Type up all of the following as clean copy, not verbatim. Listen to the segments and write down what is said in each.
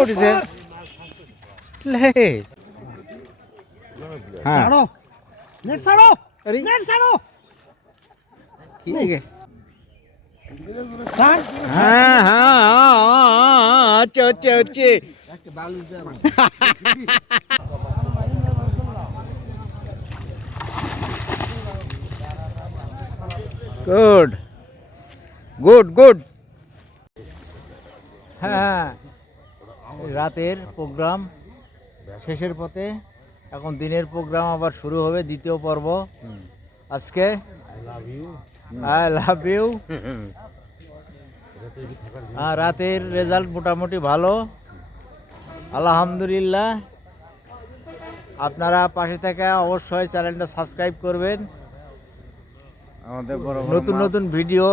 উঠেছে হ্যাঁ কি লাগে হ্যাঁ হ্যাঁ হচ্ছে হচ্ছে হচ্ছে গুড গুড গুড হ্যাঁ রাতের প্রোগ্রাম শেষের পথে এখন দিনের প্রোগ্রাম আবার শুরু হবে দ্বিতীয় পর্ব আজকে আই লাভ ইউ রাতের রেজাল্ট মোটামুটি ভালো আলহামদুলিল্লাহ আপনারা পাশে থেকে অবশ্যই চ্যানেলটা সাবস্ক্রাইব করবেন আমাদের নতুন নতুন ভিডিও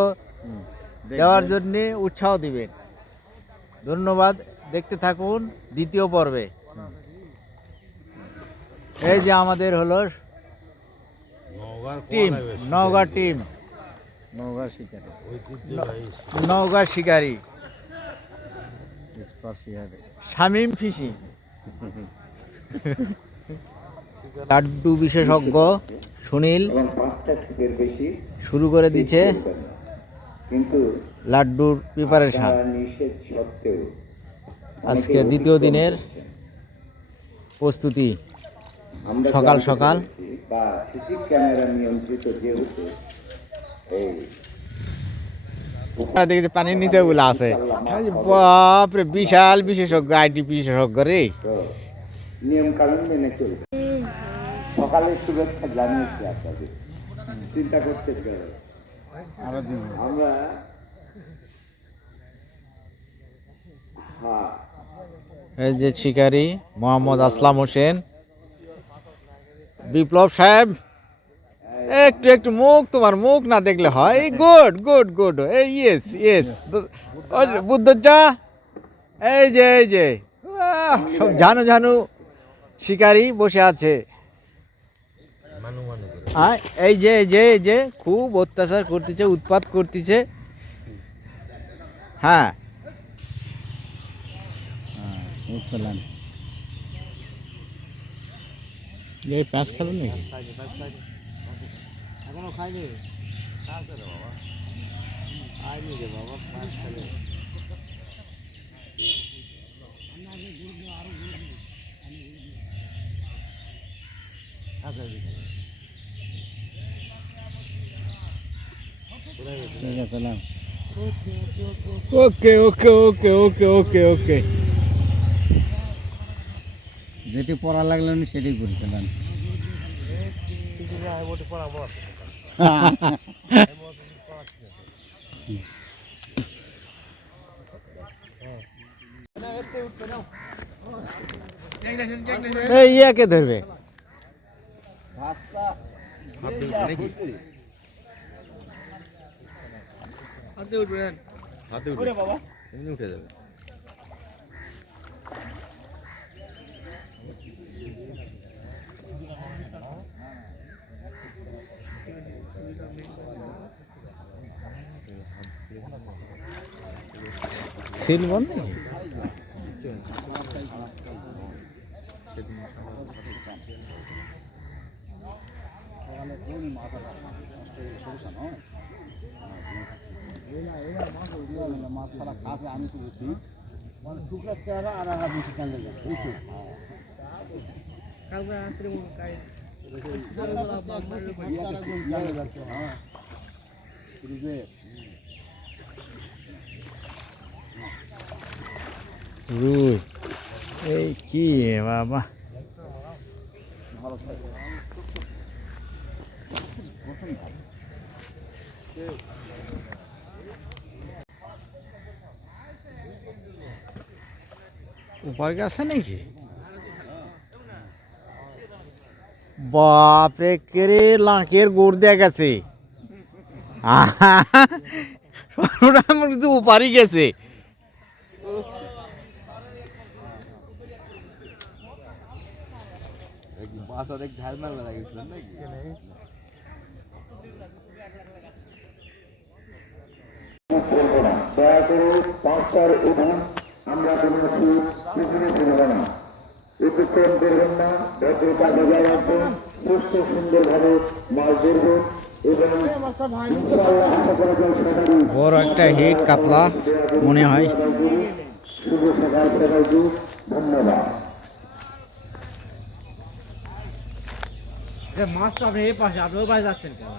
দেওয়ার জন্য উৎসাহ দিবেন ধন্যবাদ দেখতে থাকুন দ্বিতীয় পর্বে এই যে আমাদের হলো টিম নওগাঁ টিম নওগাঁ শিকারী শামীম ফিশিং লাড্ডু বিশেষজ্ঞ সুনীল শুরু করে দিচ্ছে লাড্ডুর প্রিপারেশন আজকে দ্বিতীয় দিনের প্রস্তুতি সকাল সকাল দেখেছি পানির নিচে গুলা আছে বাপরে বিশাল বিশেষজ্ঞ আইটি বিশেষজ্ঞ রে নিয়ম কানুন মেনে চলবে সকালের শুভেচ্ছা জানিয়েছি আপনাদের চিন্তা করতে আমরা এই যে শিকারী মোহাম্মদ আসলাম হোসেন বিপ্লব সাহেব একটু একটু মুখ তোমার মুখ না দেখলে হয় গুড গুড গুড এই ইয়েস ইয়েস বুদ্ধজা এই যে সব ঝানু ঝানু শিকারী বসে আছে এই যে খুব অত্যাচার করতেছে উৎপাত করতেছে হ্যাঁ এই প্যাঁচ খেলো নাকি এখনো খাইনি আইনি রে বাবা প্যাঁচ খেলে ওকে ওকে ওকে ওকে ওকে ওকে যেটি পড়া লাগলো না সেটি করেছিলাম ইয়াকে ধরবে হাতে উঠবেন হাতে উঠবে বাবা এমনি উঠে যাবে সিল বন্ধ নাকি মাছ ছাড়া খাবে আমি তো বুঝি মানে শুকনার চেহারা আর আর বেশি কালে যায় বুঝছো কালকে রাত্রে কাই এই কি বাবা উপরে গেছে নাকি বাপরে কেরে লাঁকের গোড় দেয়া গেছে উপারি গেছে দয়া করে 5টার উঠান আমরা কোনো পিছনে ফেলব না, অতিক্রম করবেন না, ভদ্রতা বজায় রাখবেন, সুস্থ সুন্দরভাবে মাছ ধরবেন এবং ইনশাআল্লাহ আশা করা যায় সবারই বড় একটা হিট কাতলা মনে হয়। শুভ সকাল সবাইকে, ধন্যবাদ। মাছটা আপনি এই পাশে, আপনি ওই পাশে যাচ্ছেন কেন?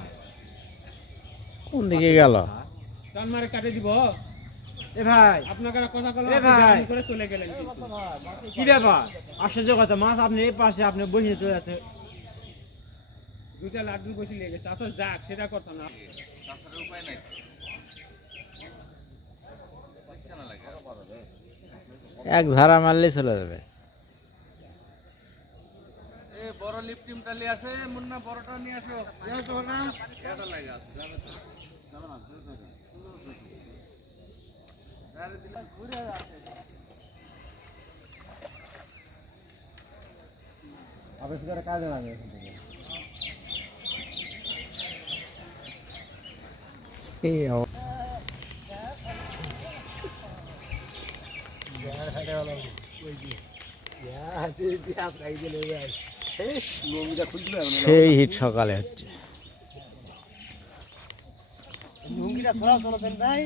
কোন দিকে গেল? টান মারে কাটে দিব। এ ভাই, আপনাকে কথা বলা এ ভাই। করে চলে গেলেন কিন্তু। কি ব্যাপার? আশ্চর্য কথা, মাছ আপনি এই পাশে, আপনি বসে চলে যাচ্ছে। দুইটা লাড্ডু বসে লেগে চাষর যাক সেটা করতাম না। এক ঝাড়া মারলে চলে যাবে। বড় লিপটিমটা নিয়ে আসে, মুন্না বড়টা নিয়ে আসো। এটা লাগা যাবে তো। যাবে না, ঘুরে আসে। আপনি সেটা কাজে লাগে এখান থেকে। এই সেই হিট সকালে হচ্ছে। লুঙ্গিটা খোলা চলেছেন ভাই,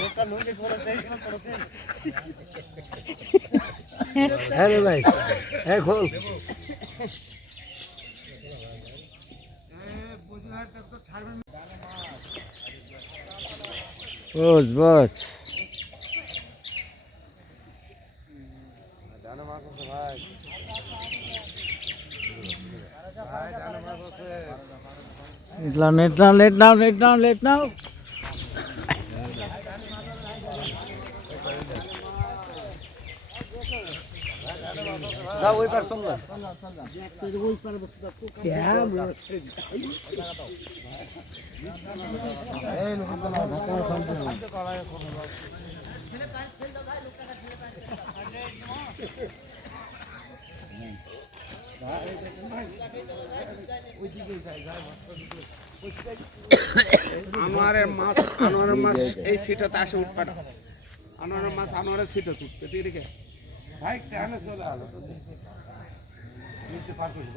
লোকটা লুঙ্গি খোলাছে চলেছেন। হ্যাঁ রে ভাই, হ্যাঁ খোল। বস বস। নেট নাও নেট নাও নেট নাও নেট নাও। যাও ওই পার চল না। আনোয়ারের মাছ এই সিটাতে আসে উঠবে না। আনোয়ারের মাছ আনোয়ারের সিটে উঠবে এদিকে। ভাই টানে চলে আলো নিতে পার করব।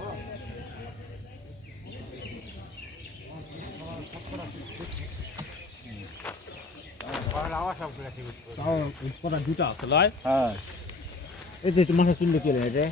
দুটা আছে লয়। হ্যাঁ, এই যে একটু মাথা তুললে কেলে রে।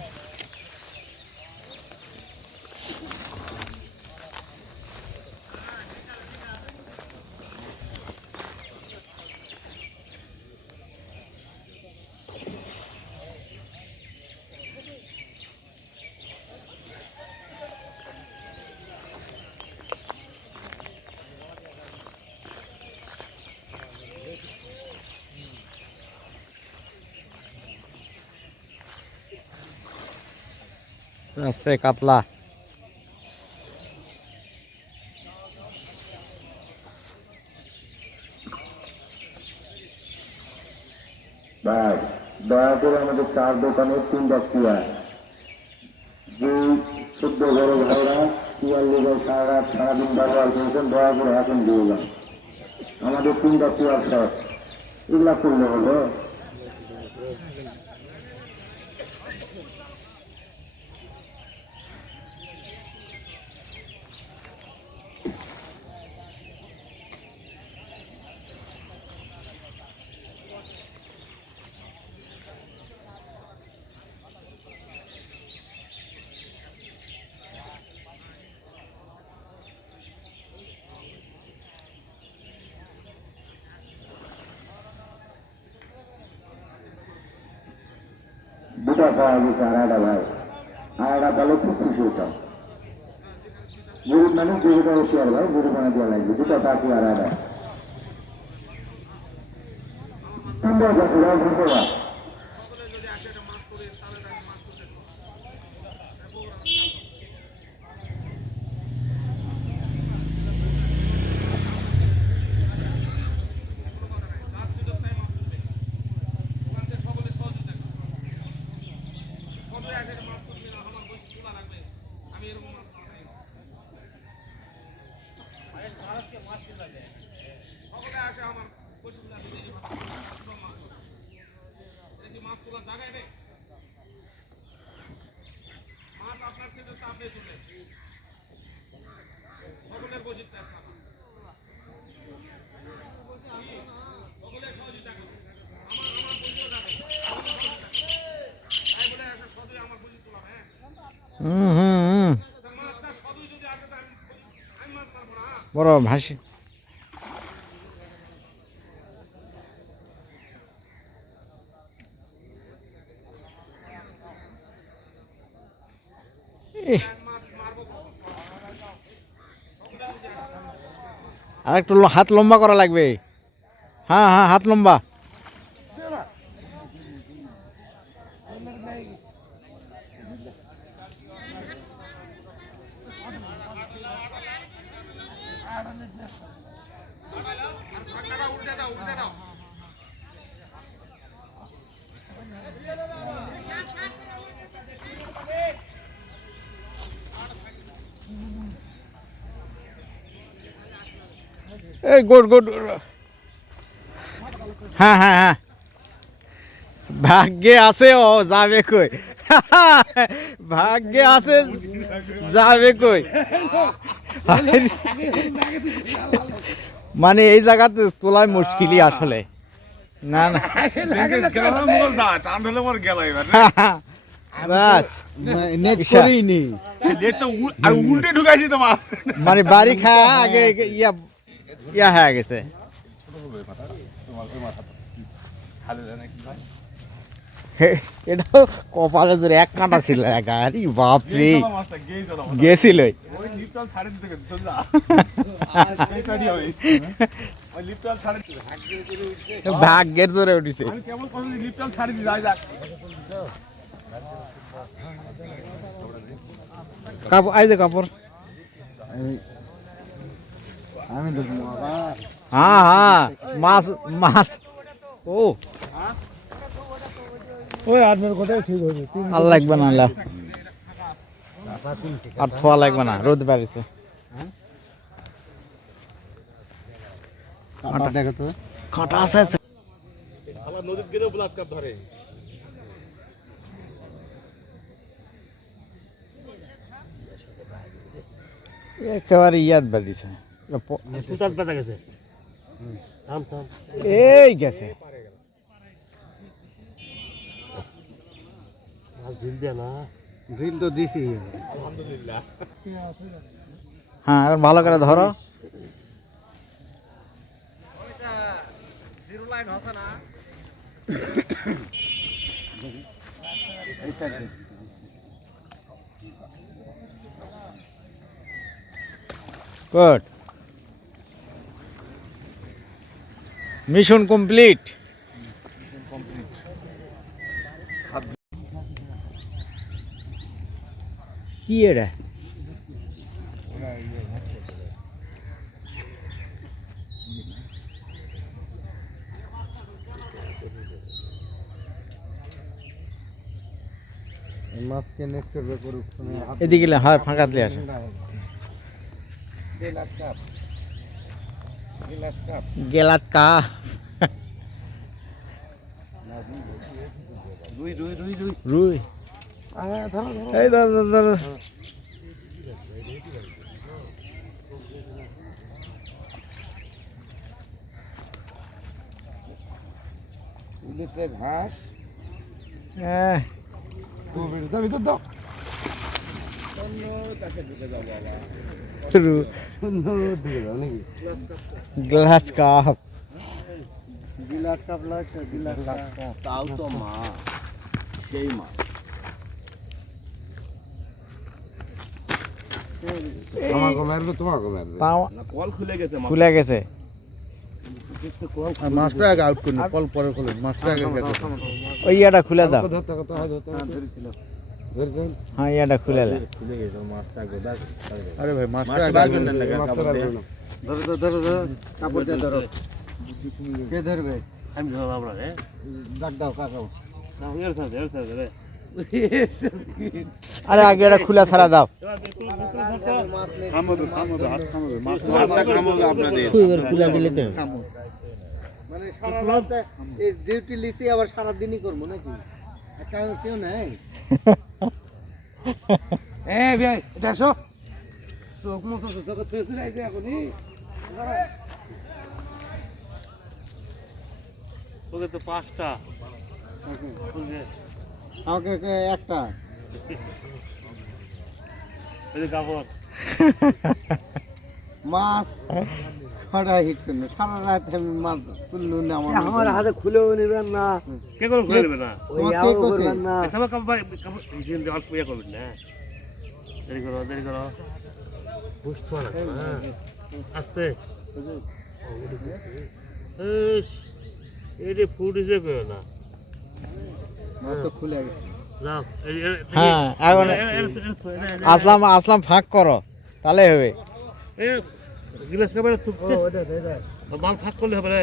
আস্তে কাতলা। ভাই দয়া করে আমাদের চার দোকানের 3টা চেয়ার, যে 14 বড় ভাইরা চেয়ার লেগে সারাদিন ব্যবহার করেছেন, দয়া করে এখন দিয়ে যান। আমাদের 3টা চেয়ার সব এগুলা করলে হলো। দুটা পাওয়া গেছে, আড়াটা ভাই, আড়াটা তাহলে খুব খুশি হতাম। গরিব মানুষ যেটা হচ্ছে আর ভাই, গরিব মানুষ দেওয়া লাগবে, দুটা পাখি আড়াটা 3টা পাখি ভাই, ধন্যবাদ। মাছ আপনার ছিটে আপনি তুলে সকলের বসিতে সকলের সহযোগিতা করুন আমার বুঝিও যাবে তাই বলে একটা সদয় আমার বুঝি তোলাম হ্যাঁ মাছটা সদয় যদি আসে তো আমি মাছ মারবো না বড় ভাসি আর একটু হাত লম্বা করা লাগবে হ্যাঁ হ্যাঁ হাত লম্বা ছাকনাটা উল্টে দাও এই গুড গুড হ্যাঁ হ্যাঁ হ্যাঁ ভাগ্যে আছে ও যাবে কই ভাগ্যে আছে যাবে কই মানে এই জায়গাতে তোলাই মুশকিলই আসলে না না বাস উল্টে ঢুকাইছি তো মাছ মানে বাড়ি খাওয়া আগে ইয়া হয়ে গেছে এটাও কপালে জোরে এক কাঁটা ছিল আরে বাপরে গেছিল ভাগ্যের জোরে উঠিছে কাপড় আই যে কাপড় হ্যাঁ হ্যাঁ মাছ মাছ ও ওই আপনার কথাই ঠিক হবে আর লাগবে না আর থোয়া লাগবে না রোদ বাড়িছে দেখো তো কাঁটা আছে আবার নদীর গেলেও ব্লাড কাপ ধরে একেবারে ইয়াদ বাদিছে সুতার পাতা গেছে থাম থাম এই গেছে আজ ঢিল দে না ঢিল তো দিছি আলহামদুলিল্লাহ হ্যাঁ এখন ভালো করে ধরো জিরো লাইন হচ্ছে না গুড মিশন কমপ্লিট কি এটা মাছকে নেক্সট করবে করুক এদিকে হয় ফাঁকা দিলে আসে গেলাত কা রুই এই ধর ঘাস হ্যাঁ গ্লাস কাপ বিলাট কাপ লাগছে বিলাট কাপ তাও তো মা সেই মা আমাকে মারবে তোমাকে মারবে তাও কল খুলে গেছে খুলে গেছে মাছটা আগে আউট করুন কল পরে খুলুন মাছটা আগে গেছে ওই ইয়াটা খুলে দাও ধরতে কত হয় ধরতে ধরেছিল ধরেছেন হ্যাঁ ইয়াটা খুলে দাও খুলে গেছে মাছটা আগে আরে ভাই মাছটা আগে রাখবেন না মাছটা রাখবেন না ধরো ধরো ধরো কাপড় দিয়ে ধরো কে ধরবে আমি ধরব আমরা রে ডাক দাও কাকাও না এর সাথে রে আরে আগে এটা খুলে ছাড়া দাও খামবে হাত খামবে মাছটা খামবে আপনাদের খুলে দিলে তো মানে সারা রাত এই ডিউটি লিসি আবার সারা দিনই করব নাকি কেউ নেই ভাই দেখো চোখ মতো চোখ ফেসে যাইছে এখনই ওকে তো 5টা আমাকে একটা এই কাপড় মাছ ছড়া হিট করলো সারা রাত আমি মাছ তুললু না আমার হাতে খুলেও নেবেন না কে করে খুলে দেবে না ওই তোমার কে আও কইছে? করবেন না তোমার কাপড় ইজিন দেওয়ার সময় করবেন না দেরি করো বুঝতো না আস্তে এই ফুড ইজে করো না মাছ তো খুলে গেছে যাও হ্যাঁ এখন আসলাম ফাঁক করো তাহলে হবে গিলাস কাপড়ে তুপতে ওটা মাল ফাঁক করলে হবে রে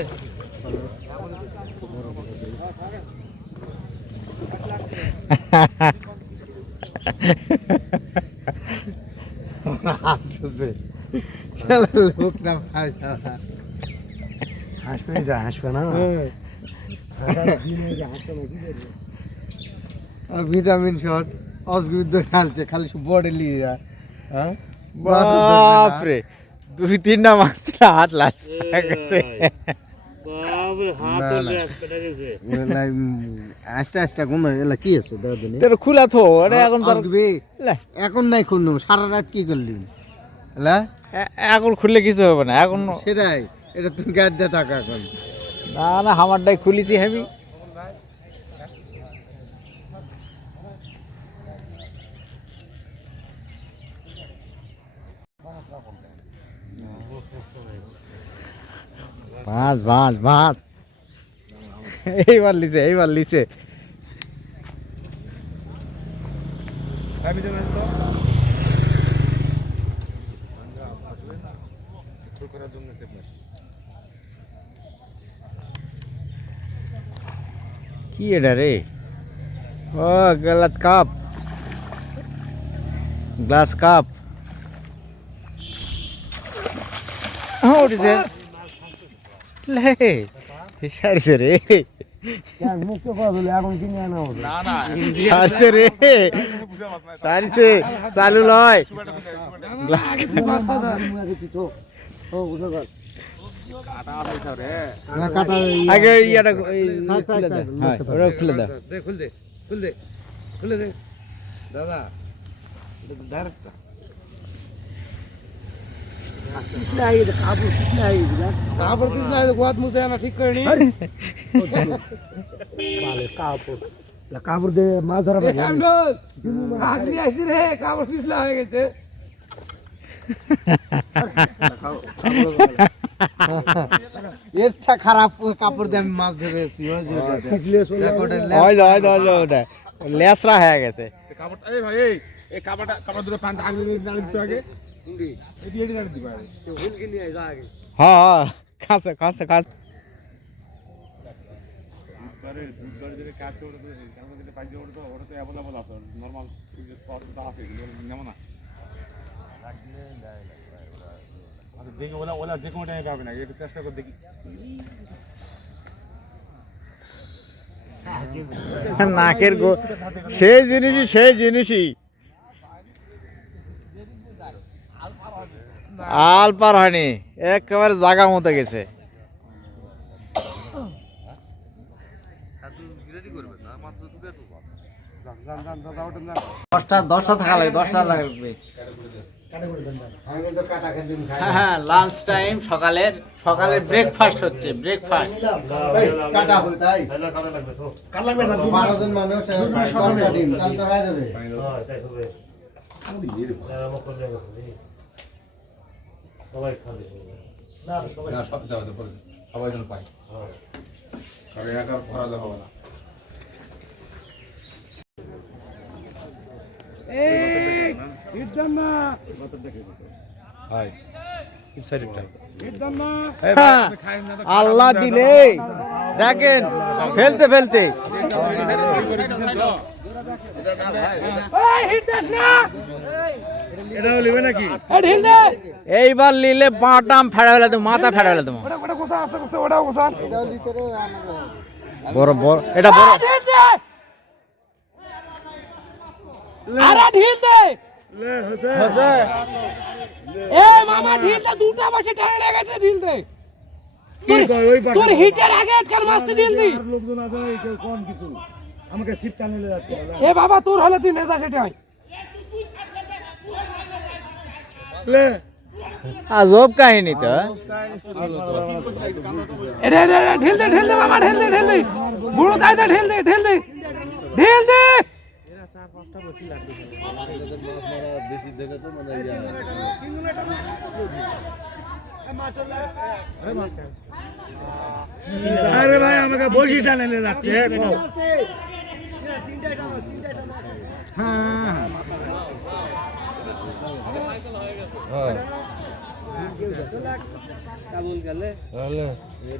হাসছে চলো লোক না ভাই সারা হাসবে না ভিটামিন শট অসগুদ্ধ ঢালছে খালি বডি লিয়ে যায় হ্যাঁ বাপরে 2-3টা মাছ হাত লাগছে বাবরে হাত কেটে গেছে আস্তে আস্তে কোন এলা কি আছে দাদা তোর খোলা থো এটা এখন তোর লে, এখন নাই খুলনু সারা রাত কি করলি হ্যাঁ এখন খুললে কিছু হবে না এখন সেটাই এটা তুমি গাদ্দা থাকা এখন না আমারটাই খুলেছি আমি ভাঁজ এইবার লিছে কি এটা রে ও গলত কাপ গ্লাস কাপ উঠেছে লে সারছে রে মুক্ত করা হলো এখন কিনে আনা হবে সারছে রে সারছে চালু লয় গ্লাস আগে ইয়াটা খুলে দে হ্যাঁ ওটা খুলে দে খুলে দে দাদা ডাইরেক্ট কাপড় পিছলা গোয়াত মুছে আনা ঠিক করে নি কাপড় দিয়ে মাছ ধরা পাবে আগলি আইছি রে কাপড় পিছলা হয়ে গেছে এর তা খারাপ কাপড় দিয়ে আমি মাছ ধরেছি ওই ওটা লেসরা হয়ে গেছে কাপড় এই ভাই এই কাপড় দুটো পান আগলে দিতে আগে এটি দিতে পারে হ্যাঁ খাসে বুধবার যদি কাজ করে তো কারণ যদি পাইছে ওটা তো অ্যাভেলেবল আছে নরমাল যে পথটা আছে যেমন না আচ্ছা দেখি ওলা যে কোনো টাইমে পাবে না একটু চেষ্টা করে দেখি নাকের গো সেই জিনিসই আল পার হয়নি একেবারে জায়গা মতো গেছে দশটা থাকা লাগে 10টা লাগবে হ্যাঁ লাঞ্চ টাইম সকালের ব্রেকফাস্ট হচ্ছে ব্রেকফাস্ট কাটা হল তাই 12 জন মানুষ 10টা ডিম তাহলে তো হয়ে যাবে সবাই খাবে সবাই যেন পাই সবাই একা ভরা হবে না আল্লাহ দিলে দেখেন ফেলতে এইবার নিলে বাটাম ফেড়া ফেলে দেবো মাথা ফেড়া ফেলে দেবো বড় এটা বড় আরে ঢিল দে লে হসে এ মামা ঢিল দে, দুটা বসে টানে লেগেছে, ঢিল দে। কি কয় ওই পাটা তোর হিটের আগে আটকার মারতে ঢিল দি। আর লোকজন আছে এই কেউ কোন কিছু আমাকে শীত টানে যাচ্ছে এ বাবা তোর হলে তুই নেতা সেটাই। লে আজব কাহিনী তো। এরে এরে এরে, ঢিল দে মামা, ঢিল দে বুড়ো তাইতে ঢিল দে ঢিল দে আরে ভাই আমাকে বসি টানে নিয়ে যাচ্ছে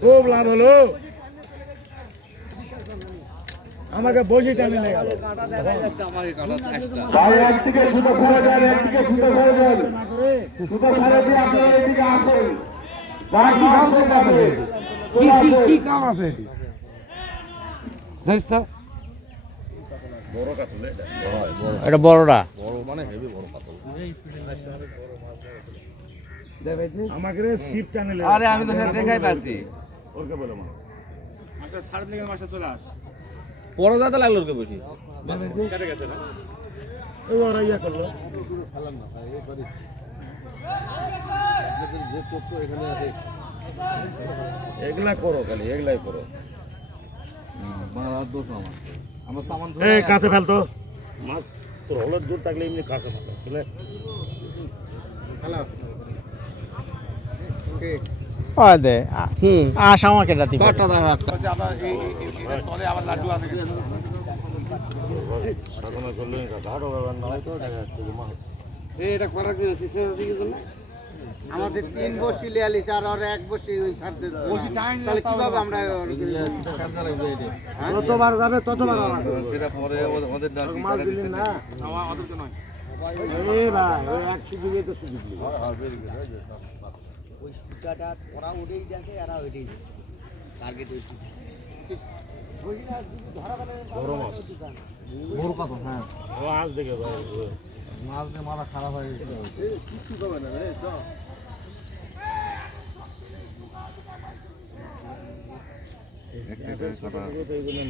খুব লাভ হলো আমাকে বসি টানে নিয়ে গেল ভাই একদিকে সুতো ফেলে দেন, একদিকে সুতো ফেলে দেন, সুতো ফেলে দিয়ে আপনারা এদিকে আসুন। বাকি সামনে যাবে। কি কাম আছে দেখ তো। এটা বড়টা। আমাকে রে শিপ টানে নিয়ে আরে আমি তো দেখাই পাচ্ছি ওরকে বলে মা একটা সাড়ে দিকে মাসে চলে আস বড় দাদা লাগলো ওকে বেশি ওই ওরা ইয়া করলো এগুলা করো খালি এগুলাই করো আমার সামান এই কাছে ফেলতো মাছ তোর হলুদ দূর থাকলে এমনি কাছে মাছ বুঝলে ও দে আস আমাকে রাতি কটা দাঁড়া তলে আবার লাড্ডু আছে সাধনা করলে ঘাট হবে না হয়তো দেখা যাচ্ছে যে মাছ এটা করা কি হচ্ছে আমাদের 3 বসি লিয়ালিছে আর ওর 1 বসি ছাড় দিচ্ছে তাহলে কিভাবে আমরা যতবার যাবে ততবার সেটা পরে ওদের মাছ দিলেন না অত নয় এ ভাই ওই 100 দিলে তো সুযোগ নেই ওই সুটাটা ওরা উঠেই যাচ্ছে এরা উঠেই যাচ্ছে টার্গেট ওই বড় মাছ বড় কত হ্যাঁ মাছ দেখে ভাই মাছ দিয়ে মাথা খারাপ হয়ে গেছে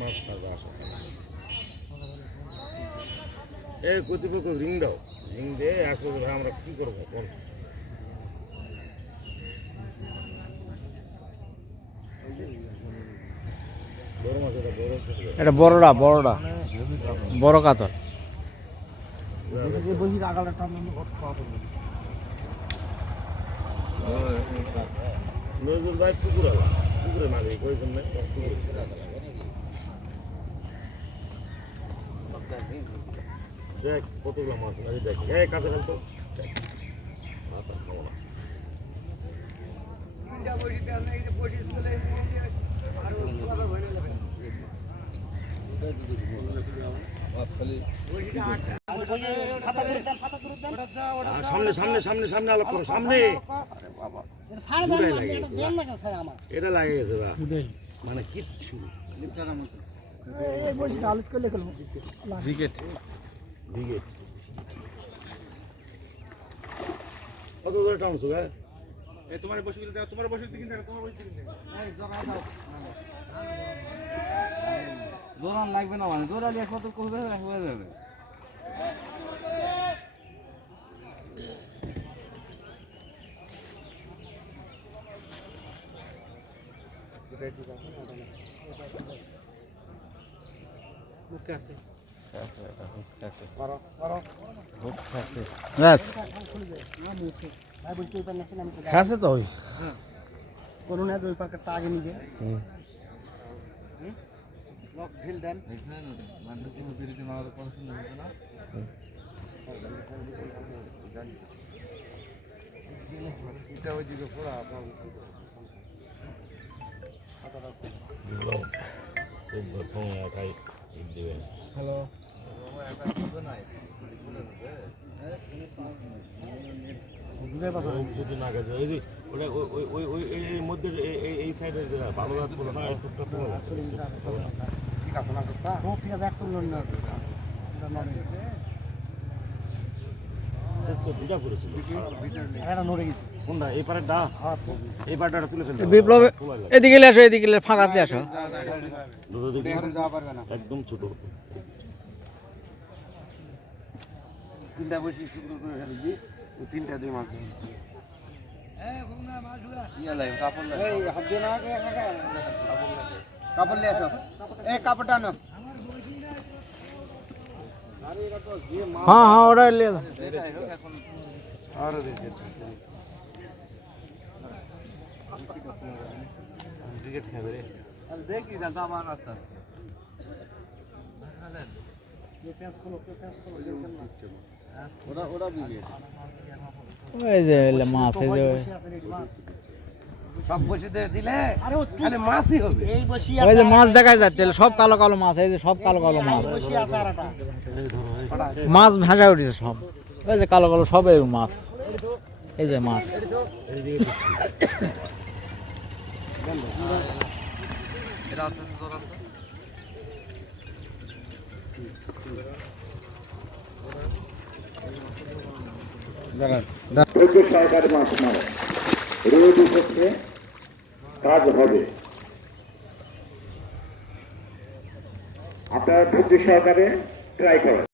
মাছ খাওয়া আসে এই কতিপয় রিং দাও রিং দিয়ে আসলে ভাই আমরা কি করবো বল বড় মাছ এটা বড় এটা বড়টা বড় কাতর। নজরুল ভাই পুকুরে মারি কই জন্য দেখ কতগুলো মাছ মারি দেখ এই কাছে ফেলতো সামনে সামনে সামনে সামনে আলোক করো সামনে এটা লাগে গেছে মানে কিচ্ছু উইকেট ব্রিগেড কত ধরে টাউনছো গা এই তোমার বসে দিলে তোমার বসে দিকে দেখো তোমার বসে দিকে দৌড়ান লাগবে না মানে দৌড়ালে কত করবে হয়ে যাবে ব্যাস খাসে তো ওই কোনো না ওই পার্কটা আগে নিয়ে লক ঢিল দেন মানে তুমি বিরতি মারার কথা শুনতে হতো না এটা ওই দিকে পড়া আপনার হ্যালো এই মধ্যে এই সাইডের যেটা ভালো না টুকটা ঠিক আছে না ঠিক আছে একদম দুটা করেছিল একটা নড়ে গেছে কোনটা এই পারেরটা এই পারটা তুলে ফেলতে বিপ্লব এদিকে আসো, এদিকে ফাঁকাতে আসো। একদম ছোট তিনটা বসি শুকনো করে ফেলবি ও তিনটা দিয়ে মাছ কাপড় নিয়ে আসো, এই কাপড়টা আনো। হ্যাঁ হ্যাঁ, ওটা নিয়ে যাও। দেখি দাদা আমার রাস্তা ওই যে এলে মাছ, এই যে সব বসে দিলে খালি মাছই হবে। এই বসি ওই যে মাছ দেখা যাচ্ছে, সব কালো কালো মাছ, এই যে সব কালো কালো মাছ, মাছ ভাজা উঠেছে সব। ওই যে কালো কালো সব এই মাছ, এই যে মাছ। ধৈর্য সহকারে মাছ মারো, রোদ উঠেছে, কাজ হবে। আপনারা ধৈর্য সহকারে ট্রাই করেন।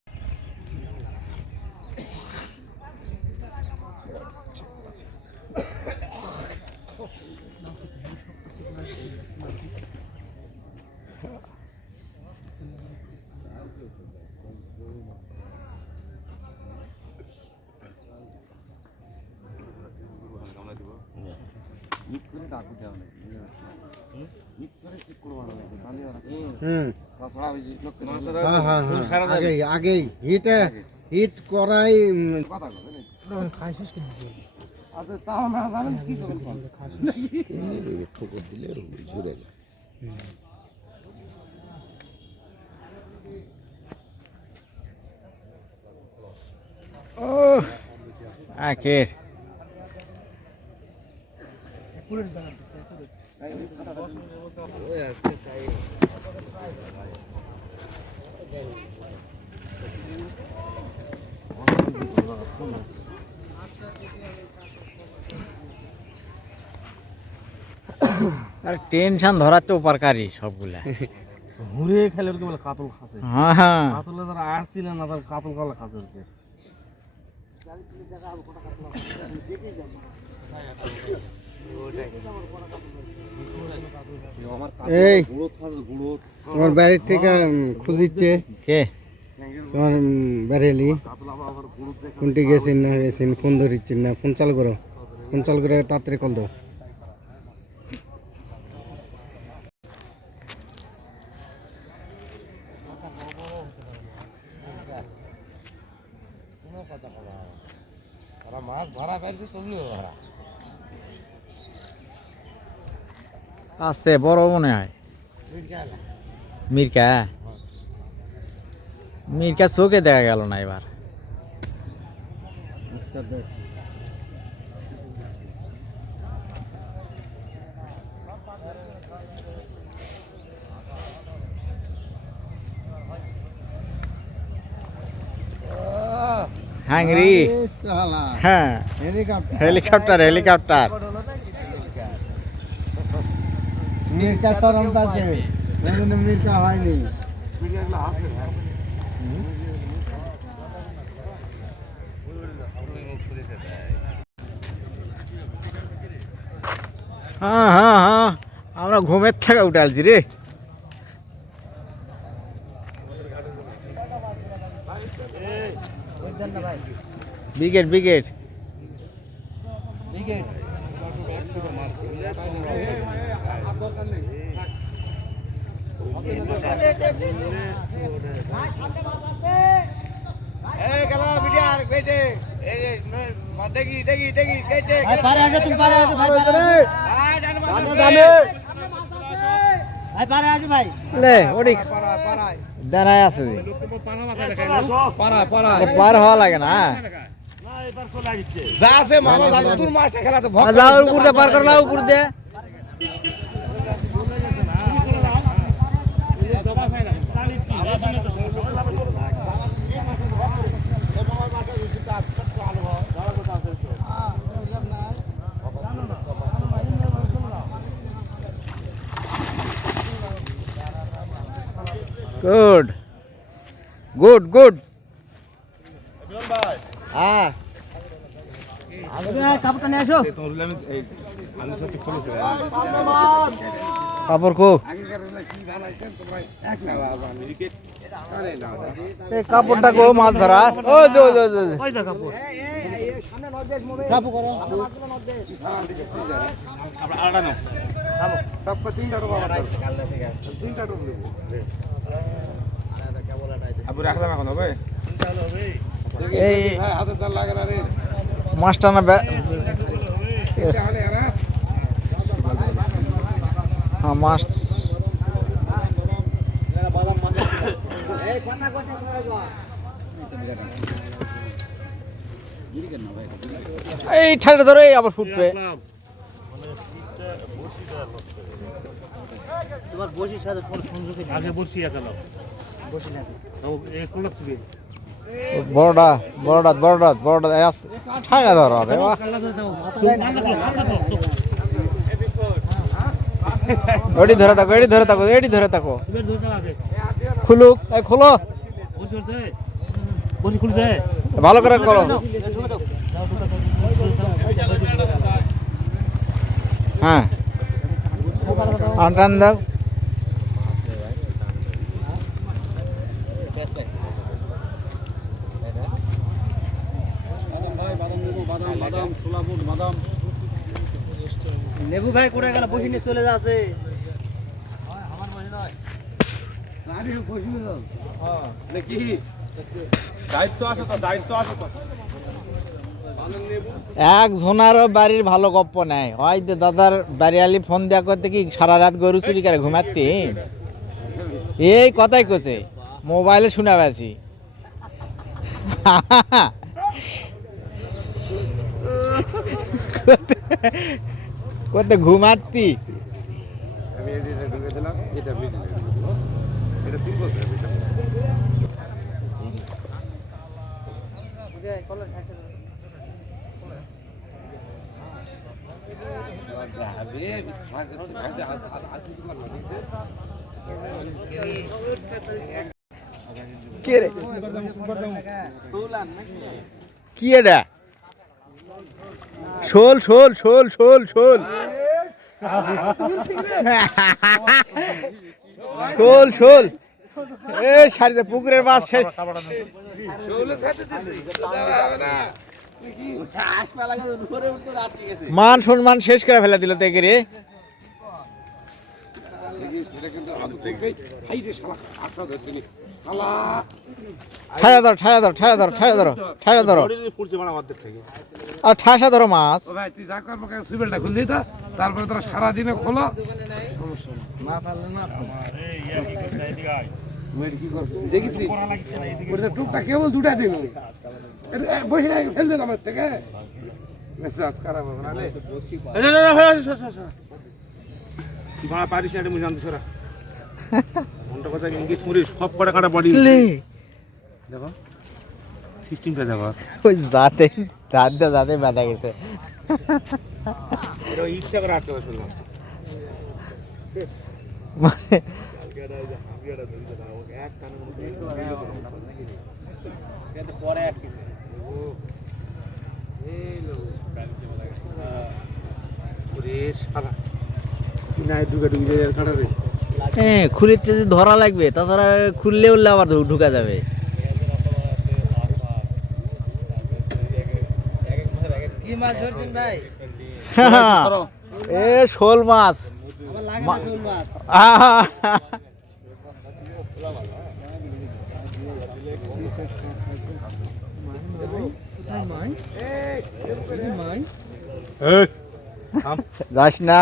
আগে হিট করাই তাও না জানেন কি করবেন ও আখের আর টেনশন ধরাতে উপকারী সবগুলা। ঘুরে খেলে ওরকে বলে কাতল খাতে হ্যাঁ হ্যাঁ, কাতলে যারা আসছিল না তার কাতল কালা খাতে ওরকে এই তোমার বাড়ির থেকে খুঁজিচ্ছে কে তোমার বাড়ি কোনটি গেছেন না গেছেন, ফোন ধরিচ্ছেন না, ফোন চালু করো, ফোন চালু করে তাড়াতাড়ি কল দাও। মাছ ধরা পাইছি তুমিও ধরা আসতে বড় মনে হয়। মির্কা মির্কা চোখে দেখা গেল না এবার। হ্যাংরি, হ্যাঁ হেলিকপ্টার হেলিকপ্টার। মির্কা সরম পাচ্ছে, মির্কা হয়নি। হ্যাঁ হ্যাঁ হ্যাঁ, আমরা ঘুমের থেকে উঠে আসছি রে। বিকেট বিকেট লে ওদিক দাঁড়ায় আছে যে পার হওয়া লাগে না। যা আছে মামা দাদু তোর মাছটা খেলা তো যাও উপর দিয়ে পার করলা, উপর দিয়ে গুড গুড গুড হ্যাঁ কাপড়টা নিয়ে আসো কাপড় কো এই কাপড়টা কো মাছ ধরা ও জো জো জো ওই দা কাপড় এই মাছটা না হ্যাঁ মাছ এই ঠান্ডা ধরে আবার ফুটবে তোমার বসির সাথে ফোন সংযোগে আগে বসি একাল বসি না এক কোন লাগবে বড়টা বড়টা বড়টা বড়টা আস্তে ঠান্ডা ধরো আরে বাহ এডি ধরে থাকো এডি ধরে থাকো এডি ধরে থাকো খুলুক এই খোলো বসি হচ্ছে বসি খুলছে ভালো করে করো হ্যাঁ টান দাও নেবু ভাই করে গেল বসি নিয়ে চলে যাচ্ছে এক ঝোনারও বাড়ির ভালো গপ্প নাই হয় যে দাদার বাড়িয়ালি ফোন দেওয়া করতে কি সারা রাত গরু চুরি করে ঘুমাতে এই কথাই কছে মোবাইলে শুনে পাচ্ছি করতে ঘুমাতি কে রে কি এটা শোল শোল শোল শোল শোল শোল শোল এ সারিতে পুকুরের মাছ শেষ মান সম্মান শেষ করে ফেলে দিল তো রে ঠাড়া ধরো ঠাড়া ধরো ঠাড়া ধরো ঠাড়া ধরো ঠাড়া ধরো আর ঠাসা ধরো মাছ ভাই তুই যা করবো সুইবেলটা খুলে দিত তারপরে তোরা সারাদিনে খোলো না পারলে না দেখেছি টুকটা কেবল দুটা দিন বসে ফেলতে আমার থেকে খারাপ হবে না পারিস না মুই জানতে সরা মনটা কথা ইঙ্গিত মুড়ি সব কটা কাটা বডি দেখো সিস্টেমটা দেখো ওই যাতে যাতে যাতে বাধা গেছে এটা ইচ্ছা করে আটকে শুনলাম পরে আটকেছে হ্যাঁ খুলে ধরা লাগবে তাছাড়া খুললে উঠলে আবার ঢুকা যাবে কি মাছ ধরছেন ভাই এ শোল মাছ আমার লাগে না শোল মাছ যাস না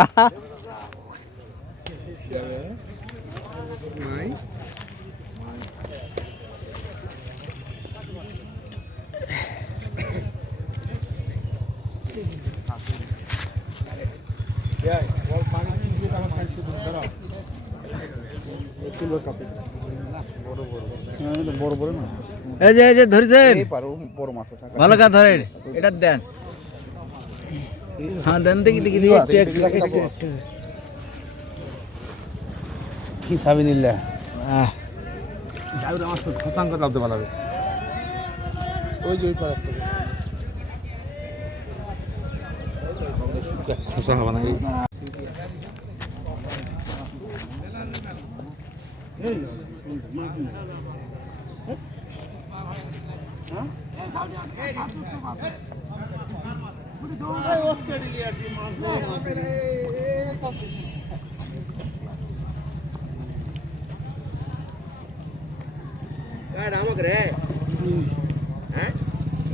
এই যে ধরেছেন ভালো কাজ ধরেন এটা দেন হ্যাঁ দেন দেখি দেখি কি সাবি নিলে ড্রাইভার আমার সাথে খতাং করে লাভতে পারবে ওই যে ওই পাড়ার থেকে খোসা হবা নাকি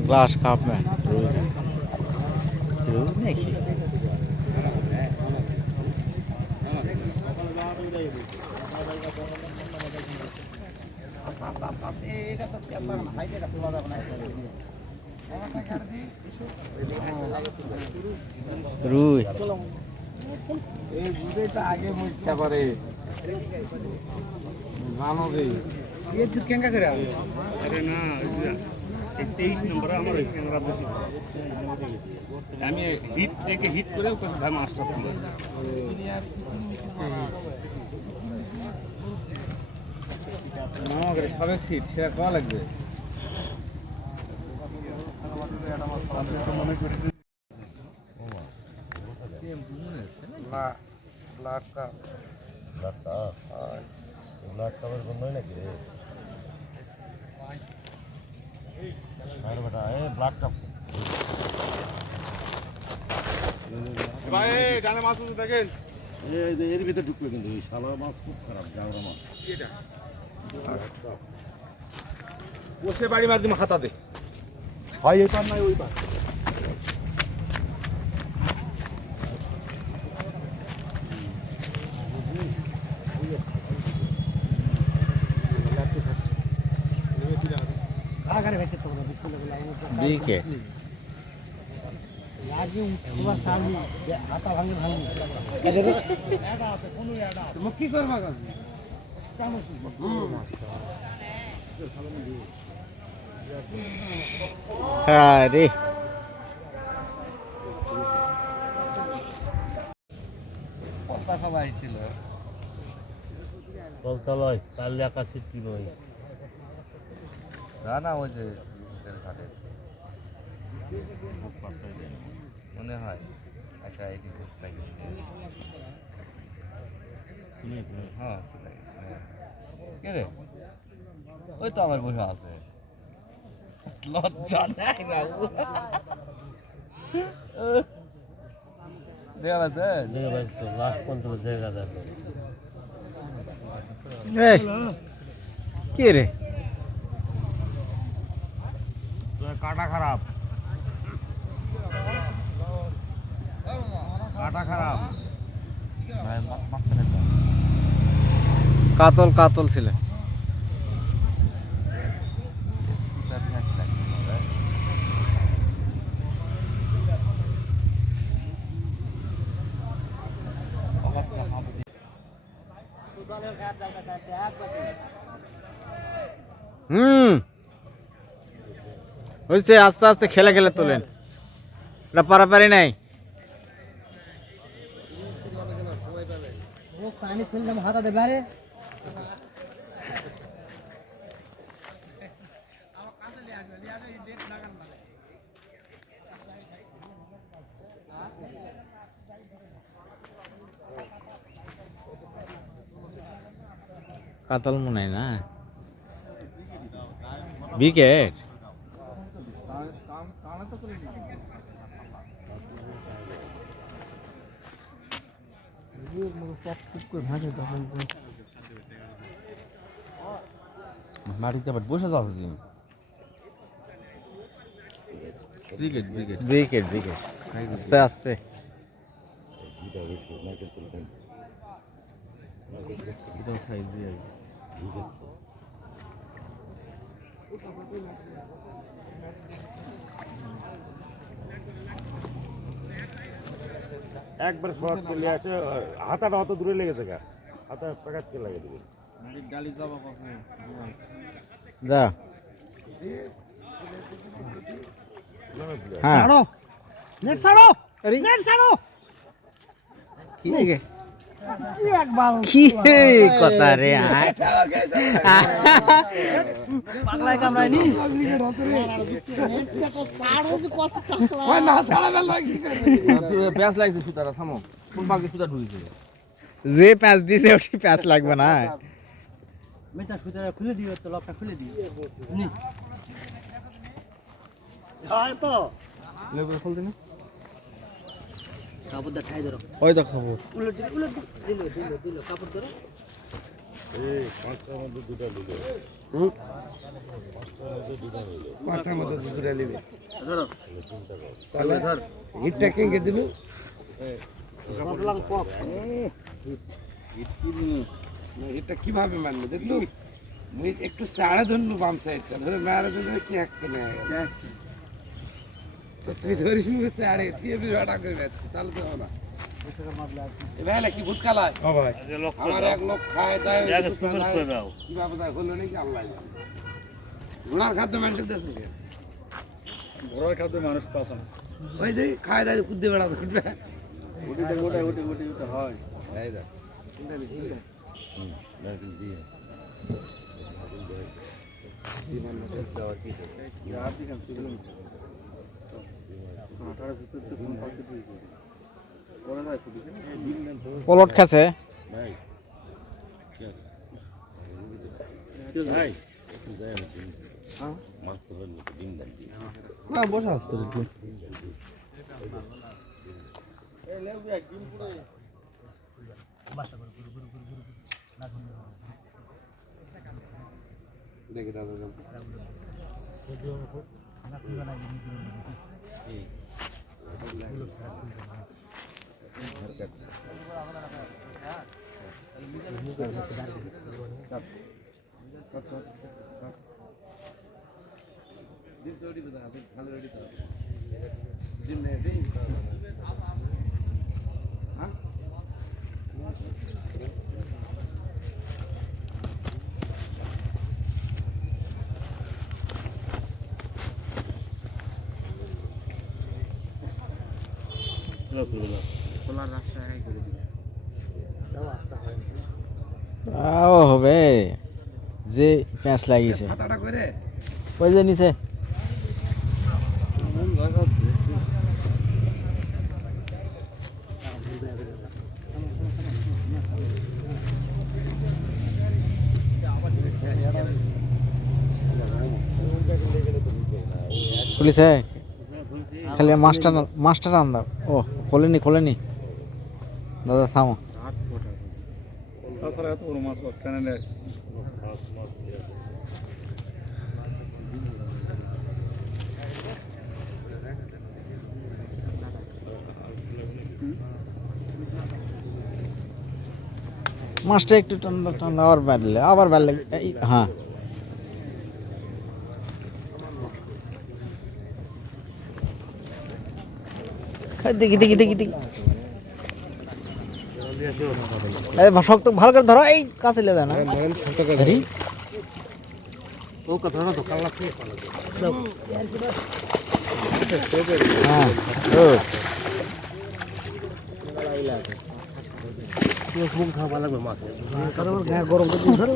ग्लास कप में रुई এই বুঝেটা আগে মুখটা পারে জানো রে এই তুই কেঙ্কা করে আরে না 23 নম্বর আমার হয়েছে আমরা বসে আমি হিট থেকে হিট করে ওকে ভাই মাস্টার করলাম মামা করে সবে সিট সেটা কওয়া লাগবে ভাই ডানে মাছ উঠে দেখেন এর ভিতরে ঢুকবে কিন্তু এই শালা মাছ খুব খারাপ জাউরা মাছ এটা বসে বাড়ি মাধ্যমে হাতা দে হয় এই পার নাই ওই পার বিকেট কি করবা কাজ अरे কথা সবাই ছিল বলতলয় কাল আকাশে কি নয় না না ওই যে ঘাটে মনে হয় আচ্ছা এটি হ্যাঁ কে রে ওই তো আমার বসে আছে লজ্জা নাই না দেখা যাচ্ছে লাস্ট পর্যন্ত জায়গা দেন কি রে কাটা খারাপ কাটা খারাপ কাতল কাতল ছিল হয়েছে আস্তে আস্তে খেলে খেলে তোলেন এটা পারাপারি নাই পানি ফেললাম হাতা দেবে আরে কাতল মনে হয় না বিকেট মাটিতে আবার বসে যাচ্ছে ক্রিকেট ক্রিকেট বিকেট বিকেট আস্তে আস্তে সাইড দিয়ে একবার শর্ট করলে আছে হাতাটা অত দূরে লেগে থাকে হাতা প্যাকাটকে লাগিয়ে দিবে ডালি যাবো কখন যা হ্যাঁ ছাড়ো নেট ছাড়ো আরে নেট ছাড়ো কি লাগে কি কথা রে পাগলায় কামড়ায়নি ওই না ছাড়া বেলা কি করে প্যাঁচ লাগছে সুতারা থামো কোন ভাগে সুতা ঢুকেছে যে প্যাঁচ দিছে ওটি প্যাঁচ লাগবে না মেটা সুতারা খুলে দিও তো লকটা খুলে দিও নি লেবু খুলতে না কাপড় দা ঠাই ধরো ওই তো খাবো উলট দিল কাপড় ধরো পাঁচটার মধ্যে দুটো নিবে ধরো তাহলে ধর হিটটা কেঙ্গে দিলু এটা কিভাবে মানবে দেখলু মুই একটু সাড়ে ধরলু বাম সাইডটা ধরে মারে ধরে কি এক কেনে তো তুই ধরিস মুখে সাড়ে তুই এবার ভাড়া করে যাচ্ছিস তাহলে তো হবে না এবার কি ভূত কালায় আমার এক লোক খায় দেয় কিভাবে দেয় হলো নাকি আল্লাহ জানে ঘোড়ার খাদ্য মেনটেন দেশে ঘোড়ার খাদ্য মানুষ পাসান ওই যে খায় দেয় কুদ্দে বেড়াতে উঠবে হয় এই দেখ পলট খাছে না বসা আসতো একটু দেখে দাদা ও হবে যে প্যাঁচ লাগিয়েছে হাতাটা করে ওই যে নিচে পুলিশ খালি মাস্টার আন্দাও ও খোলেনি দাদা থামো তাছাড়া এত বড় মাছ কেনে নেয় মাছটা একটু ঠান্ডা আবার বাড়লে হ্যাঁ দেখি শক্ত ভালো করে ধরো এই কাছে লে না ও কথা না তো কাল্লা খেয়ে হ্যাঁ মুখ খাওয়া লাগবে মাছ কারণ গরম ধরে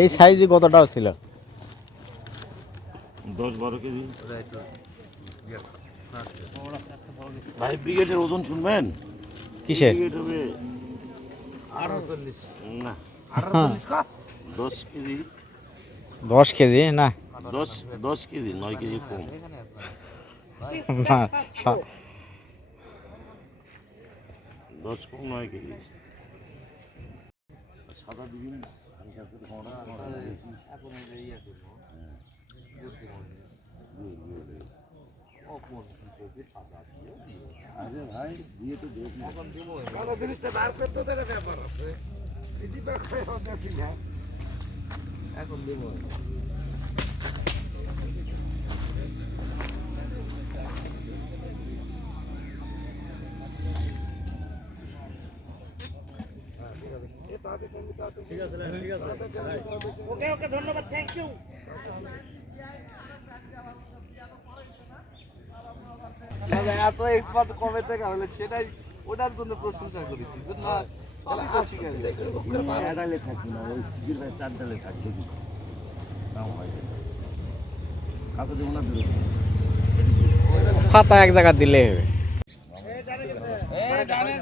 এই সাইজে কতটাও ছিল 10-12 কেজি ভাই ব্রিগেডের ওজন শুনবেন কিসের ব্রিগেড হবে 48 না 10 কেজি 10 কেজি না 10 কেজি 9 কেজি কম না 10 কম 9 কেজি সাদা দিন আরে ভাই দিয়ে তো দেখ জিনিসটা বার করতে তো একটা ব্যাপার আছে এখন দেব ওকে ওকে ধন্যবাদ, থ্যাংক ইউ। এত এক্সপার্ট কবে থেকে হলে সেটাই ওটার জন্য প্রশংসা করেছি না ডালে থাকি না ওই সিজির ভাই 4 ডালে থাকবে নাম হয় কাছে দেবো না পাতা এক জায়গা দিলে হবে।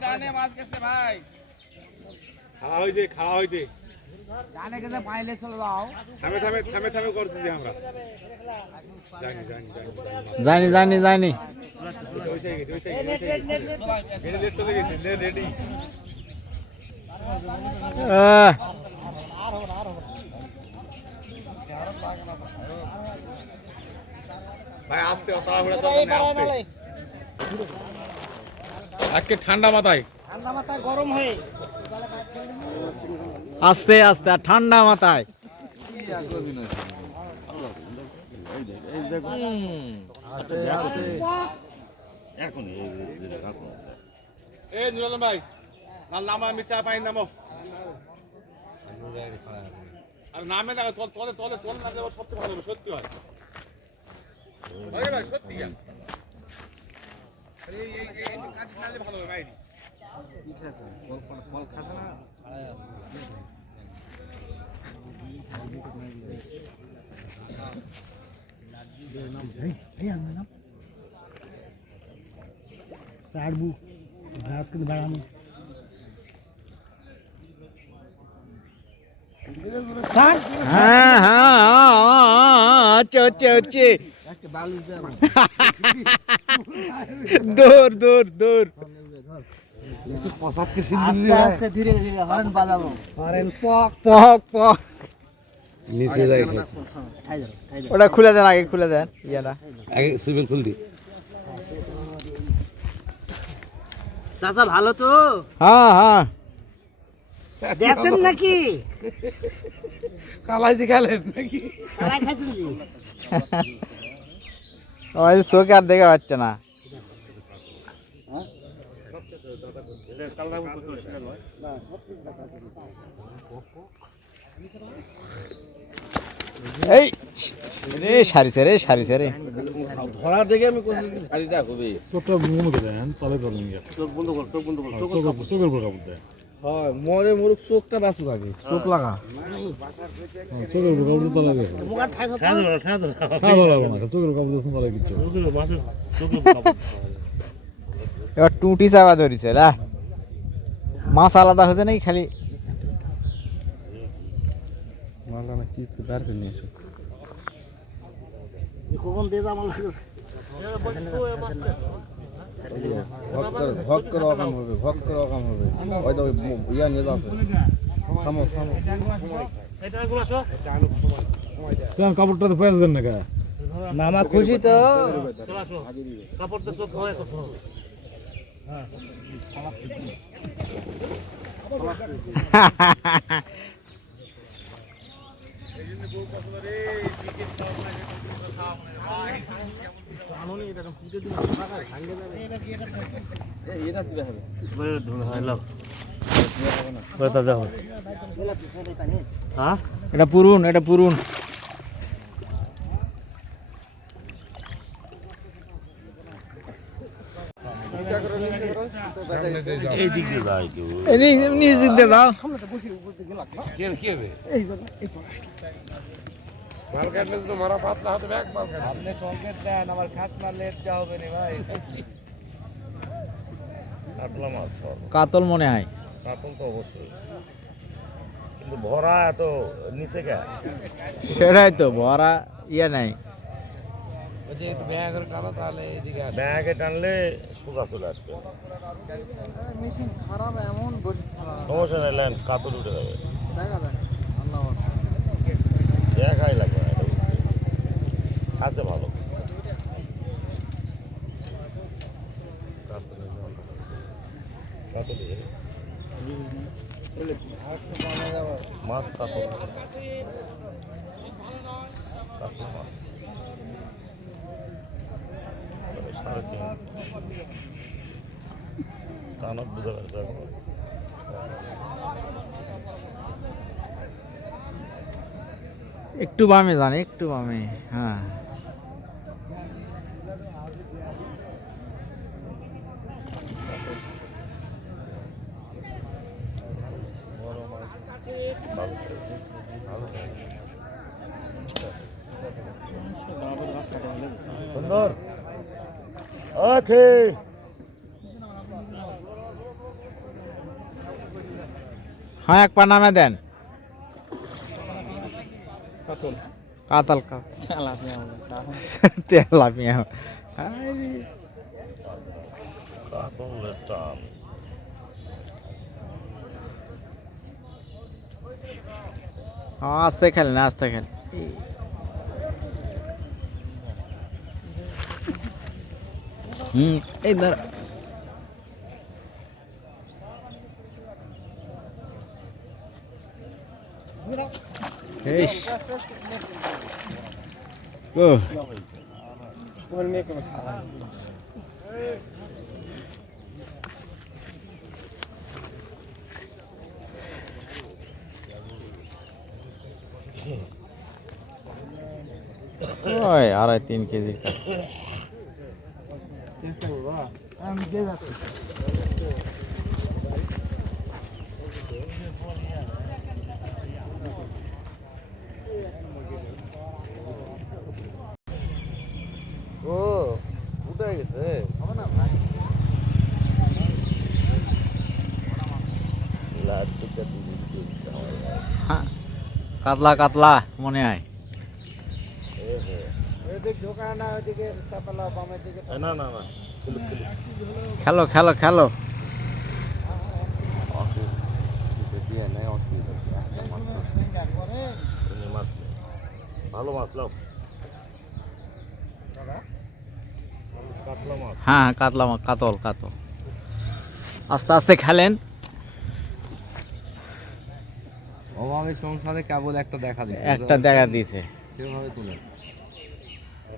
ডানে মাছ গেছে ভাই, খাওয়া হয়েছে খাওয়া হয়েছে ডানে গেছে পাইলে চলে যাও। থামে থামে থামে থামে করছি যে আমরা জানি জানি জানি জানি জানি ওই সেই গেছে রেডি চলে গেছে রেডি ভাই আস্তে তাড়াহুড়া চলবে না আস্তে আজকে ঠান্ডা মাথায় গরম হয়ে আস্তে আস্তে আর ঠান্ডা মাথায়। এ নিরঞ্জন ভাই নামা আমি চা পাই নামো আর নামে না তলে তলে তলে না যাবো সবচেয়ে ভালো হবে সত্যি হয় ভাই সত্যি এই কাজ করলে ভালো হবে ভাই হ্যাঁ হ্যাঁ হচ্ছে হচ্ছে হচ্ছে দূর দূর দূর আস্তে ধীরে ধীরে হরেন বাজাবো, হরেন পক পক পক নিচে যাই ওটা খুলে দেন আগে খুলে দেন ইয়াটা আগে সুইমিং পুল দি চাচা ভালো তো হ্যাঁ হ্যাঁ দেখছেন নাকি? কালাইজি খেলেন নাকি? কালাই খাইছেন জি? ওই চোখে আর দেখা পাচ্ছে না। এই রে সারিছে রে সারিছে রে ধরা দেখে আমি কোথায় শাড়িটা হবে হয় মরে মুরুখ চোখটা বাঁচুক আগে চোখ লাগা এবার টুটি চাপা ধরিছে রা মাছ আলাদা হয়েছে নাকি খালি কখন দিয়ে যাবো ভক্কর অকাম হবে ভক্কর অকাম হবে হয়তো ইয়া নিয়ে যাচ্ছে থামো থামো কাপড়টা তো পেয়ে দেন না কে মামা খুশি তো এটা পুরুন এটা পুরুন এই দিক দিয়ে যাই কেউ নিজ দিক দিয়ে যাও কি হবে মাল কাটলে তো মারা পাতলা হাতে ব্যাগ মাল কাটলে। আপনি সংকেত দেন আমার খাস মারলে যা হবে রে ভাই কাতলা মাছ কাতল মনে হয় কাতল তো অবশ্যই কিন্তু ভরা এত নিচে কে সেটাই তো ভরা ইয়ে নাই ওই যে একটু ব্যাগ করে টানো তাহলে এদিকে আসবে। ব্যাগে টানলে সোজা চলে আসবে মেশিন খারাপ এমন সমস্যা নেই লাইন কাতল উঠে যাবে দেখা যায় আল্লাহ দেখাই লাগবে না এটা উঠতে। আছে ভালো কাতল মাছ কাতল কাতল মাছ 3.5 টানা বুঝা যাবে একটু বামে যান, একটু বামে। হ্যাঁ, সুন্দর আছে। হ্যাঁ, এক পা নামে দেন। কাতল তেলাপিয়া। আস্তে খেলেন, আস্তে খেলেন। এই ধর। ও ওই 2.5-3 কেজি। ও উঠে গেছে। হ্যাঁ, কাতলা কাতলা মনে হয়। না না না, খেলো খেলো খেলো। ভালো মাছ লাও। হ্যাঁ, কাতলা মাছ, কাতল কাতল। আস্তে আস্তে খেলেন। অভাবের সংসারে কেবল একটা দেখা দিচ্ছে, একটা দেখা দিয়েছে। সেভাবে তুলে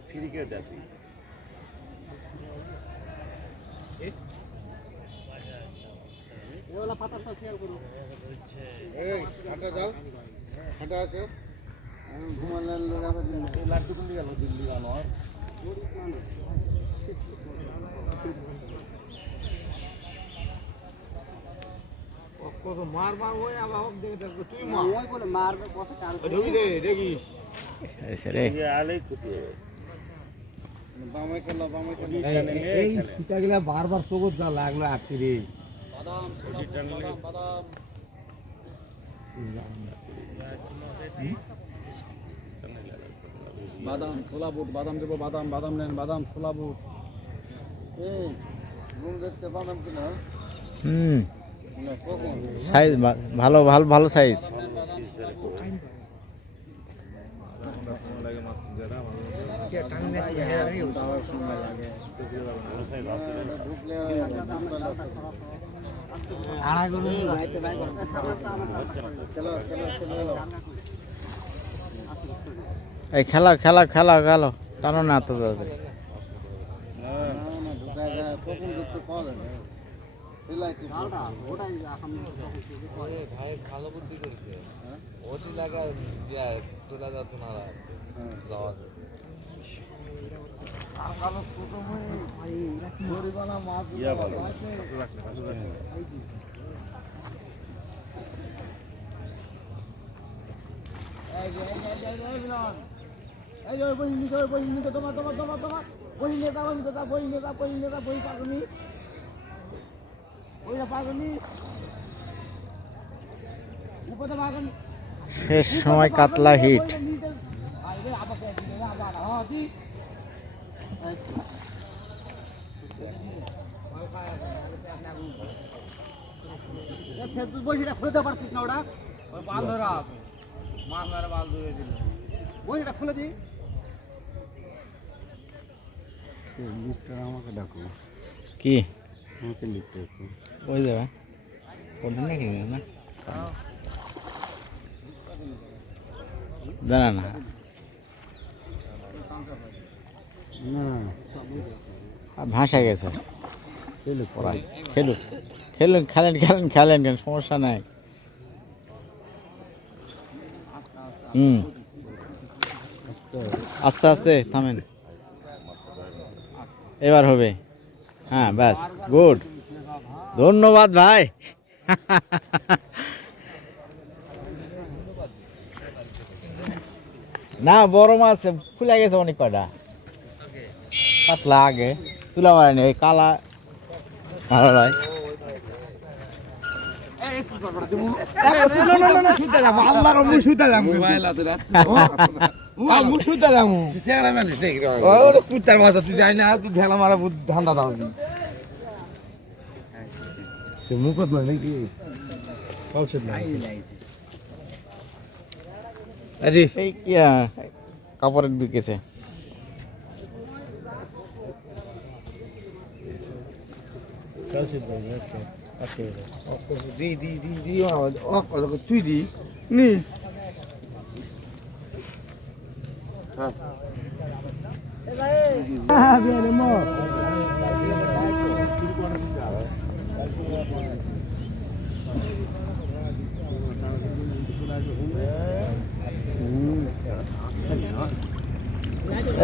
ফিরিকে দেখি লাড্ডু কোন দিকে গেল? দিল্লি গেল। এসে রে। এই পিঠাগুলা বারবার চোখত যা লাগলো আটটি রে। বাদাম ছোলা বুট, বাদাম দেবো, বাদাম বাদাম নেন, বাদাম ছোলা বুট। এই ঘুম দেখতে বাদাম কিনা সাইজ ভালো ভালো ভালো সাইজ। এই খেলা খেলা খেলা গেল, টানো না তো দাদা। ভালো বুদ্ধি করেছে, ওটি লাগা চলে যাত না যাওয়া। শেষ সময় কাতলা হিট। বইটা খুলতে পারছিস না? ওটা বাল ধরা মাছ মারা বাল ধরে দিল। বইটা খুলে দি। আমাকে ডাকো, কি আমাকে লিখতে একটু। ওই যাবে ওটা নাকি না জানা না। ভাষা গেছে। খেলুন খেলুন খেলেন খেলেন খেলেন, কেন সমস্যা নাই। আস্তে আস্তে থামেন, এবার হবে। হ্যাঁ ব্যাস, গুড, ধন্যবাদ ভাই। না বড় মাছ খুলে গেছে অনেক কটা, পাতলা আগে তুলা মারেনি, ওই কালা ভালো নয়। কুত্তার মাথা তুই যাই না, তুই ঢেলা মারা ধান্দা দাও সে মুখত নয় নাকি এই কাপড়ের ঢুকেছে। তুই দি নি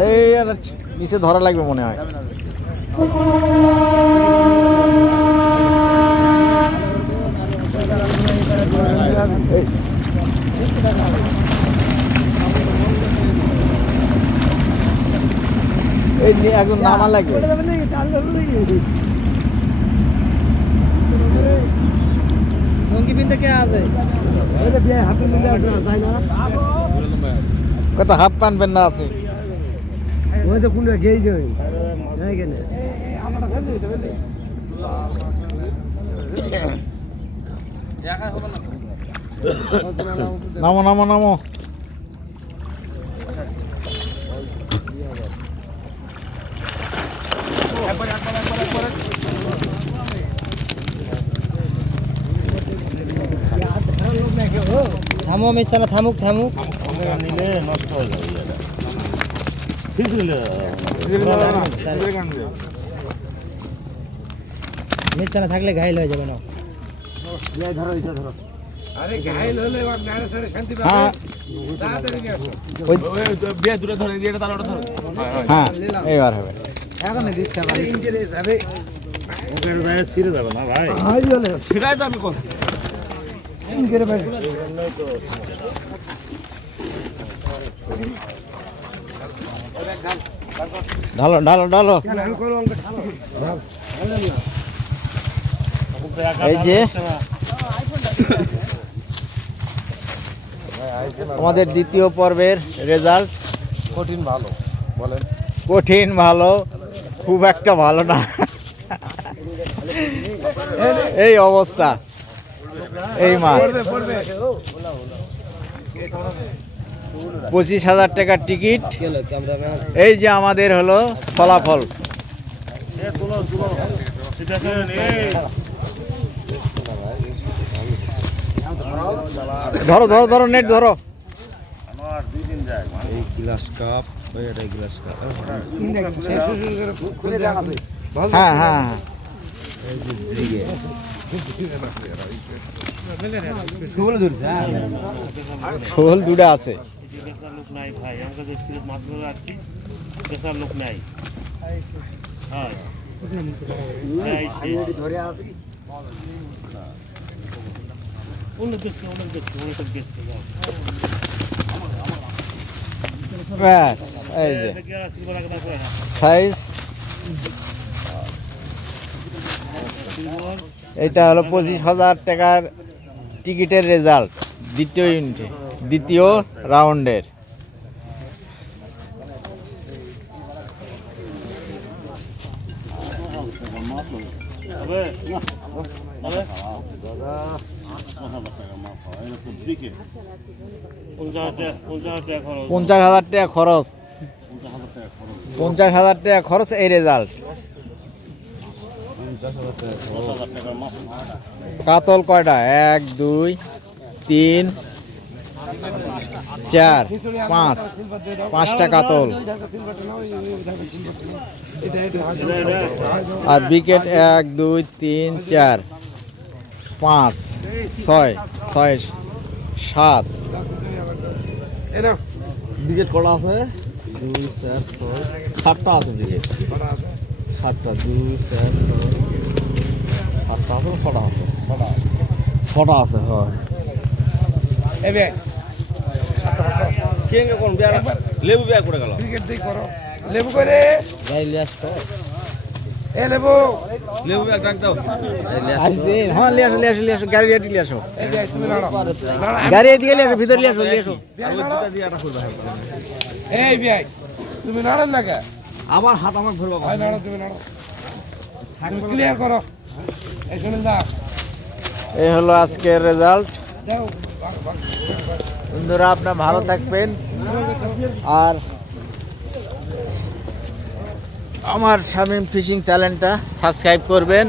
এই নিচে ধরা লাগবে মনে হয়। এই একদম নামা লাগবে। কত হাফ প্যান্ট পেন না আছে। নামো নামো নামো। থামো মিছানা, থামুক থামুক। নিলে নষ্ট হয়ে যাবে এটা। মিছানা থাকলে ঘাইল হয়ে যাবে না। আরে ঘাইল হলে এবার নাড়ে সাড়ে শান্তি পাবে হ্যাঁ তাড়াতাড়ি নিয়ে আসো বিয়ে দূরে ধরে দিয়ে তাহলে ওটা ধরো। হ্যাঁ এবার হবে। এখন দিচ্ছা ওকে ভাই ছিঁড়ে যাবে না ভাই। সেটাই তো আমি কথা। ঢালো ঢালো ঢালো। এই যে আমাদের দ্বিতীয় পর্বের রেজাল্ট। কঠিন ভালো বলেন। কঠিন ভালো, খুব একটা ভালো না। এই অবস্থা, এই মাছ 25,000 টাকার টিকিট। এই যে আমাদের হলো ফলাফল। ধরো ধরো ধরো, নেট ধরো। আমার 2 দিন যায় এই গ্লাস কাপ, এটা গ্লাস কাপ। হ্যাঁ হ্যাঁ হ্যাঁ। শোল দুটো আছে। লোক নাই ভাই, আমাকে যে সিলেট মাছ ধরে আসছি বেচার লোক নাই। হ্যাঁ অনেক বেশি অনেক বেশি অনেক বেশি। ব্যাস এই যে সাইজ। এটা হলো 25,000 টাকার টিকিটের রেজাল্ট দ্বিতীয় ইউনিটে, দ্বিতীয় রাউন্ডের। খরচ 50,000 টাকা খরচ, 50,000 টাকা খরচ, এই রেজাল্ট। কাতল কয়টা? 1 2 3 4 5, 5টা কাতল। আর বিকেট 1 2 3 4 5 6 6 7 বিকেট করা আছে। 2 4 6 7টা আছে দিকে 7টা 2 4 6 7টা আছে 6টা আছে 6টা আছে হ্যাঁ এই ভাই কেঙ্গে কোন বিয়ার লেবু বিয়া করে গেল ক্রিকেট দিয়ে করো লেবু করে গাই লিয়াস তো এ লেবু লেবু বিয়া ডাক দাও আসছে হ্যাঁ লিয়াস গাড়ি রেডি লিয়াসো এই ভাই তুমি নাড়ো গাড়ি এদিকে লিয়াসো ভিতর লিয়াসো এই ভাই তুমি নাড়েন না কে আমার হাত আমার ধরবা ভাই নাড়ো তুমি নাড়ো তুমি ক্লিয়ার করো এই শুনুন দা এই হলো আজকের রেজাল্ট যাও বন্ধুরা আপনারা ভালো থাকবেন আর আমার শামীম ফিশিং চ্যানেলটা সাবস্ক্রাইব করবেন